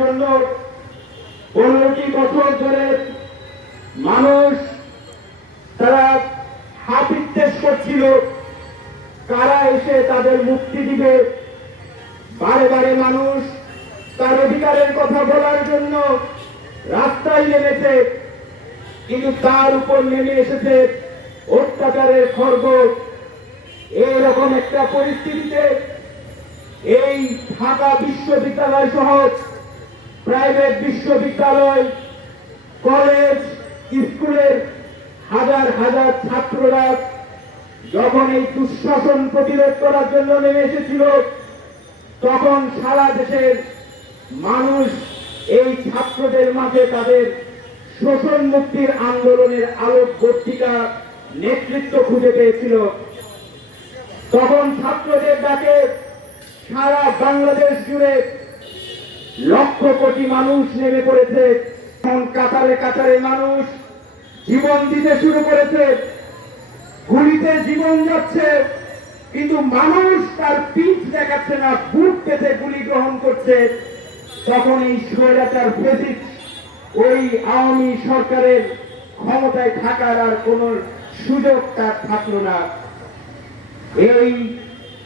জন্য 15টি বছর ধরে মানুষ তারা হাপিত্তেশ করছিল কারা এসে তাদের মুক্তি দিবে। বারে বারে মানুষ তার অধিকারের কথা বলার জন্য রাস্তায় নেমেছে, কিন্তু তার উপর নেমে এসেছে অত্যাচারের খড়গ। এইরকম একটা পরিস্থিতিতে এই ঢাকা বিশ্ববিদ্যালয় সহ প্রাইভেট বিশ্ববিদ্যালয়, কলেজ, স্কুলের হাজার হাজার ছাত্ররা যখন এই দুঃশাসন প্রতিরোধ করার জন্য নেমে এসেছিল, তখন সারা দেশের মানুষ এই ছাত্রদের মাঝে তাদের শোষণ মুক্তির আন্দোলনের আলোক বর্তিকা নেতৃত্ব খুঁজে পেয়েছিল। তখন ছাত্রদের ডাকে সারা বাংলাদেশ জুড়ে লক্ষ কোটি মানুষ নেমে পড়েছে। এখন কাতারে কাতারে মানুষ জীবন দিতে শুরু করেছে, গুলিতে জীবন যাচ্ছে, কিন্তু মানুষ তার পিঠ দেখাচ্ছে না, বুক পেতে গুলি গ্রহণ করছে। তখন এই স্বৈরাচার ফ্যাসিস্ট ওই আওয়ামী সরকারের ক্ষমতায় থাকার আর কোন সুযোগ তার থাকলো না। এই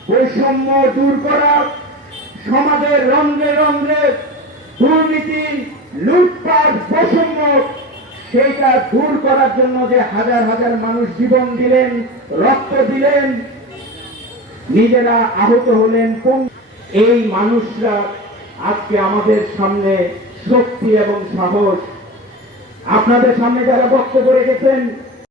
বৈষম্য দূর করা, সমাজের রন্ধ্রে রন্ধ্রে দুর্নীতি, লুটপাট, বৈষম্য, সেইটা দূর করার জন্য যে হাজার হাজার মানুষ জীবন দিলেন, রক্ত দিলেন, নিজেরা আহত হলেন, এই মানুষরা আজকে আমাদের সামনে শক্তি এবং সাহস। আপনাদের সামনে যারা বক্তব্য রেখেছেন